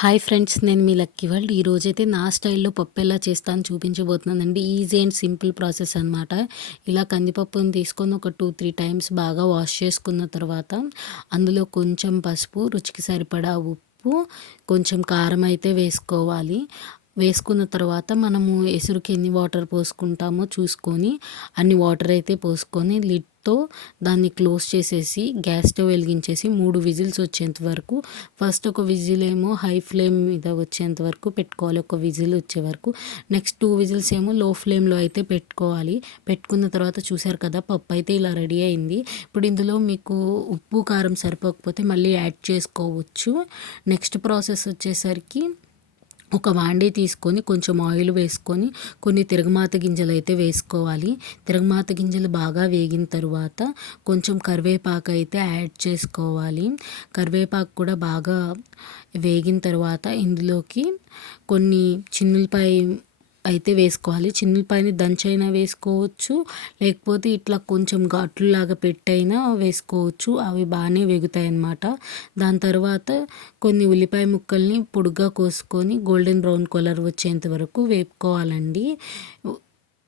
Hi friends నేను మీ lucky world. ఈరోజైతే నా స్టైల్లో పప్పు ఎలా చేస్తాను చూపించబోతున్నానండి. ఈజీ అండ్ సింపుల్ ప్రాసెస్ అనమాట ఇలా కందిపప్పుని తీసుకొని ఒక టూ త్రీ టైమ్స్ బాగా వాష్ చేసుకున్న తర్వాత అందులో కొంచెం పసుపు రుచికి సరిపడా ఉప్పు కొంచెం కారం అయితే వేసుకోవాలి. వేసుకున్న తర్వాత మనము ఎసురుకి ఎన్ని వాటర్ పోసుకుంటామో చూసుకొని అన్ని వాటర్ అయితే పోసుకొని తో దాన్ని క్లోజ్ చేసేసి గ్యాస్ స్టవ్ వెలిగించేసి మూడు విజిల్స్ వచ్చేంత వరకు. ఫస్ట్ ఒక విజిల్ ఏమో హై ఫ్లేమ్ మీద వచ్చేంత వరకు పెట్టుకోవాలి. ఒక విజిల్ వచ్చే వరకు. నెక్స్ట్ టూ విజిల్స్ ఏమో లో ఫ్లేమ్లో అయితే పెట్టుకోవాలి. పెట్టుకున్న తర్వాత చూసారు కదా పప్పు అయితే ఇలా రెడీ అయింది. ఇప్పుడు ఇందులో మీకు ఉప్పు కారం సరిపోకపోతే మళ్ళీ యాడ్ చేసుకోవచ్చు. నెక్స్ట్ ప్రాసెస్ వచ్చేసరికి ఒక వాండీ తీసుకొని కొంచెం ఆయిల్ వేసుకొని కొన్ని తిరగమాత గింజలు అయితే వేసుకోవాలి. తిరగమాత గింజలు బాగా వేగిన తర్వాత కొంచెం కరివేపాకు అయితే యాడ్ చేసుకోవాలి. కరివేపాకు కూడా బాగా వేగిన తర్వాత ఇందులోకి కొన్ని చిన్నులపై అయితే వేసుకోవాలి. చిన్నులపాయని దంచైనా వేసుకోవచ్చు. లేకపోతే ఇట్లా కొంచెం ఘాట్లులాగా పెట్టైనా వేసుకోవచ్చు. అవి బాగానే వేగుతాయి అన్నమాట దాని తర్వాత కొన్ని ఉల్లిపాయ ముక్కల్ని పొడుగ్గా కోసుకొని గోల్డెన్ బ్రౌన్ కలర్ వచ్చేంత వరకు వేపుకోవాలండి.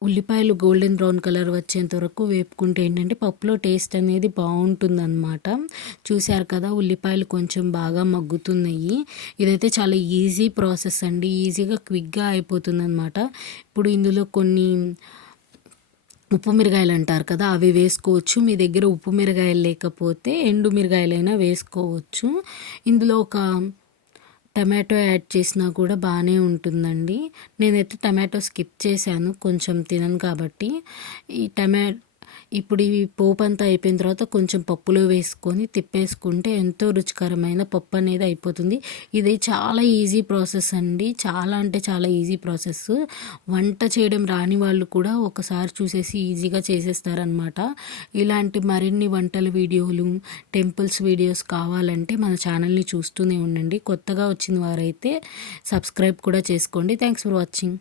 ఉల్లిపాయలు గోల్డెన్ బ్రౌన్ కలర్ వచ్చేంత వరకు వేపుకుంటే ఏంటంటే పప్పులో టేస్ట్ అనేది బాగుంటుందన్నమాట. చూశారు కదా ఉల్లిపాయలు కొంచెం బాగా మగ్గుతున్నాయి. ఇదైతే చాలా ఈజీ ప్రాసెస్ అండి. ఈజీగా క్విక్గా అయిపోతుంది అనమాట ఇప్పుడు ఇందులో కొన్ని ఉప్పు మిరగాయలు అంటారు కదా అవి వేసుకోవచ్చు. మీ దగ్గర ఉప్పు మిరగాయలు లేకపోతే ఎండు మిరగాయలైనా వేసుకోవచ్చు. ఇందులో ఒక టమాటో యాడ్ చేసినా కూడా బాగానే ఉంటుందండి. నేనైతే టమాటో స్కిప్ చేశాను కొంచెం తినను కాబట్టి. ఈ టమా ఇప్పుడు ఈ పోపు అంతా అయిపోయిన తర్వాత కొంచెం పప్పులో వేసుకొని తిప్పేసుకుంటే ఎంతో రుచికరమైన పప్పు అనేది అయిపోతుంది. ఇది చాలా ఈజీ ప్రాసెస్ అండి. చాలా అంటే చాలా ఈజీ ప్రాసెస్. వంట చేయడం రాని వాళ్ళు కూడా ఒకసారి చూసేసి ఈజీగా చేసేస్తారనమాట ఇలాంటి మరిన్ని వంటల వీడియోలు టెంపుల్స్ వీడియోస్ కావాలంటే మన ఛానల్ని చూస్తూనే ఉండండి. కొత్తగా వచ్చిన వారైతే సబ్స్క్రైబ్ కూడా చేసుకోండి. Thanks for watching.